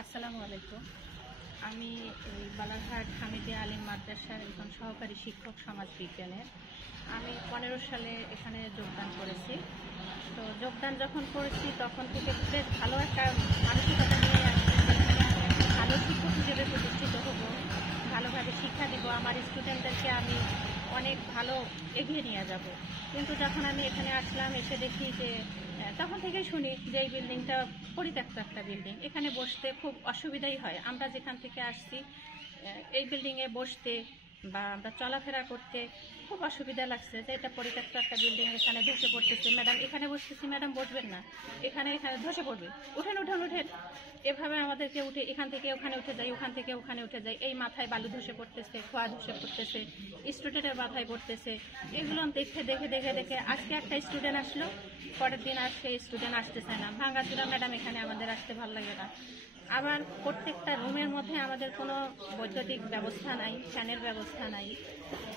আসসালামু আলাইকুম। আমি বালারহাট হামিদিয়া আলিম মাদ্রাসার একজন সহকারী শিক্ষক সমাজ বিজ্ঞানের। আমি 15 সালে এখানে যোগদান করেছি। তো যোগদান যখন করেছি তখন থেকে বেশ ভালো একটা মানসিকতা নিয়ে আসছি, ভালো শিক্ষক হিসেবে প্রতিষ্ঠিত হব, ভালোভাবে শিক্ষা দিব, আমার স্টুডেন্টদেরকে আমি অনেক ভালো এগিয়ে নিয়ে যাব। কিন্তু যখন আমি এখানে আসলাম, এসে দেখি যে তখন থেকেই শুনি যে এই বিল্ডিংটা পরিত্যক্ত একটা বিল্ডিং, এখানে বসতে খুব অসুবিধাই হয়। আমরা যেখান থেকে আসছি এই বিল্ডিংয়ে বসতে বা আমরা চলাফেরা করতে খুব অসুবিধা লাগছে যে এটা পরিত্যক্ত একটা বিল্ডিং, এখানে ধসে পড়তেছে। ম্যাডাম এখানে বসতেছি, ম্যাডাম বসবেন না, এখানে ধসে পড়বে, উঠেন উঠেন উঠেন। এভাবে আমাদেরকে উঠে এখান থেকে ওখানে উঠে যাই, ওখান থেকে ওখানে উঠে যাই। এই মাথায় বালু ধসে পড়তেছে, খোয়া ধসে পড়তেছে, স্টুডেন্টের মাথায় পড়তেছে। এগুলো দেখে দেখে দেখে দেখে আজকে একটা স্টুডেন্ট আসলো, পরের দিন আর সেই স্টুডেন্ট আসতেছে না। ভাঙ্গাচুরা ম্যাডাম এখানে আমাদের আসতে ভালো লাগে না। আবার প্রত্যেকটা রুমের মধ্যে আমাদের কোনো বৈদ্যুতিক ব্যবস্থা নাই, ফ্যানের ব্যবস্থা নাই।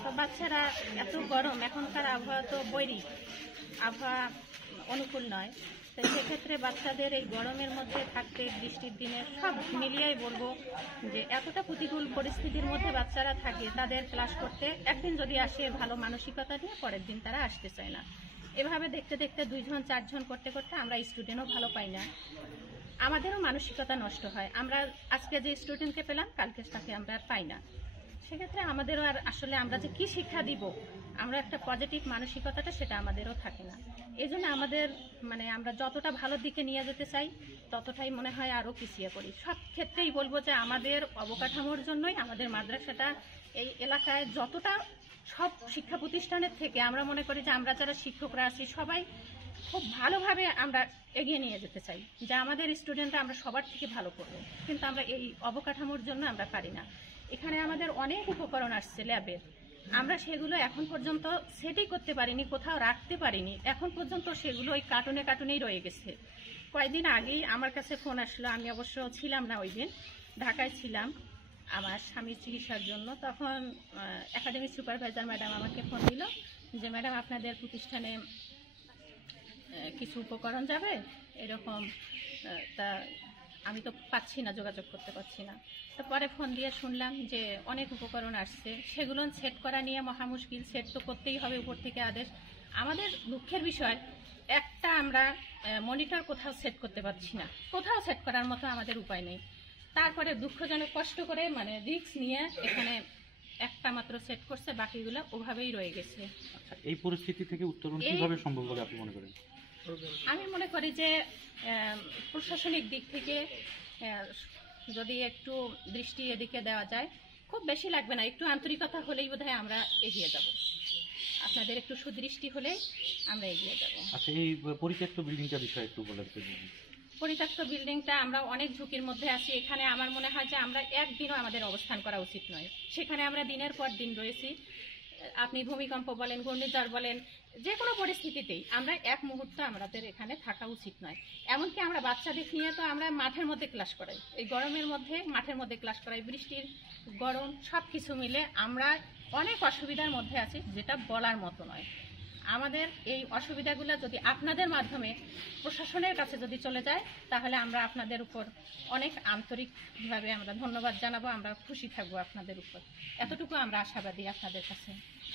তো বাচ্চারা এত গরম, এখনকার আবহাওয়া তো বৈরী, আবহাওয়া অনুকূল নয়। তো সেক্ষেত্রে বাচ্চাদের এই গরমের মধ্যে থাকতে, বৃষ্টির দিনে সব মিলিয়েই বলবো যে এতটা প্রতিকূল পরিস্থিতির মধ্যে বাচ্চারা থাকে, তাদের ক্লাস করতে একদিন যদি আসে ভালো মানসিকতা নিয়ে, পরের দিন তারা আসতে চায় না। এভাবে দেখতে দেখতে 2 জন 4 জন করতে করতে আমরা স্টুডেন্টও ভালো পাই না, আমাদেরও মানসিকতা নষ্ট হয়। আমরা আজকে যে স্টুডেন্টকে পেলাম, কালকে তাকে আমরা আর পাই না। সেক্ষেত্রে আমাদেরও আর আসলে আমরা যে কি শিক্ষা দিব, আমরা একটা পজিটিভ মানসিকতাটা সেটা আমাদেরও থাকে না। এই জন্য আমাদের আমরা যতটা ভালো দিকে নিয়ে যেতে চাই, ততটাই মনে হয় আরও পিছিয়ে পড়ি। সব ক্ষেত্রেই বলবো যে আমাদের অবকাঠামোর জন্যই আমাদের মাদ্রাসাটা এই এলাকায় যতটা সব শিক্ষা প্রতিষ্ঠানের থেকে আমরা মনে করি যে আমরা যারা শিক্ষকরা আছি সবাই খুব ভালোভাবে আমরা এগিয়ে নিয়ে যেতে চাই, যে আমাদের স্টুডেন্টরা আমরা সবার থেকে ভালো করব। কিন্তু আমরা এই অবকাঠামোর জন্য আমরা পারি না। এখানে আমাদের অনেক উপকরণ আসছে ল্যাবের, আমরা সেগুলো এখন পর্যন্ত সেটই করতে পারিনি, কোথাও রাখতে পারিনি। এখন পর্যন্ত সেগুলো ওই কার্টুনে কার্টুনেই রয়ে গেছে। কয়েকদিন আগেই আমার কাছে ফোন আসলো, আমি অবশ্য ছিলাম না ওই দিন, ঢাকায় ছিলাম আমার স্বামীর চিকিৎসার জন্য। তখন একাডেমিক সুপারভাইজার ম্যাডাম আমাকে ফোন দিল যে ম্যাডাম আপনাদের প্রতিষ্ঠানে কিছু উপকরণ যাবে এরকম। তা আমি তো পাচ্ছি না, যোগাযোগ করতে পারছি না। তো পরে ফোন দিয়ে শুনলাম যে অনেক উপকরণ আসছে, সেগুলো সেট করা নিয়ে মহা মুশকিল। সেট তো করতেই হবে, উপর থেকে আদেশ। আমাদের দুঃখের বিষয়, একটা আমরা মনিটর কোথাও সেট করতে পারছি না, কোথাও সেট করার মতো আমাদের উপায় নেই। তারপরে দুঃখজনক কষ্ট করে রিস্ক নিয়ে এখানে একটা মাত্র সেট করছে, বাকিগুলো ওভাবেই রয়ে গেছে। এই পরিস্থিতি থেকে উত্তরণ কিভাবে সম্ভব বলে আপনি মনে করেন? আমি মনে করি যে প্রশাসনিক দিক থেকে যদি একটু দৃষ্টি এদিকে দেওয়া যায়, খুব বেশি লাগবে না, একটু আন্তরিকতা হলেই বোধহয় আমরা এগিয়ে যাব। আপনাদের একটু সুদৃষ্টি হলেই আমরা এগিয়ে যাব। আচ্ছা, এই পরিত্যক্ত বিল্ডিংটার বিষয়ে একটু বলেন। পরিত্যক্ত বিল্ডিংটা আমরা অনেক ঝুঁকির মধ্যে আছি। এখানে আমার মনে হয় যে আমরা একদিনও আমাদের অবস্থান করা উচিত নয়। সেখানে আমরা দিনের পর দিন রয়েছি। আপনি ভূমিকম্প বলেন, ঘূর্ণিঝড় বলেন, যে কোনো পরিস্থিতিতেই আমরা এক মুহূর্ত আমাদের এখানে থাকা উচিত নয়। এমনকি আমরা বাচ্চাদের নিয়ে তো আমরা মাঠের মধ্যে ক্লাস করাই, এই গরমের মধ্যে মাঠের মধ্যে ক্লাস করাই, বৃষ্টির গরম সব কিছু মিলে আমরা অনেক অসুবিধার মধ্যে আছি, যেটা বলার মতো নয়। আমাদের এই অসুবিধাগুলো যদি আপনাদের মাধ্যমে প্রশাসনের কাছে যদি চলে যায়, তাহলে আমরা আপনাদের উপর অনেক আন্তরিকভাবে আমরা ধন্যবাদ জানাবো, আমরা খুশি থাকবো আপনাদের উপর। এতটুকু আমরা আশাবাদী আপনাদের কাছে।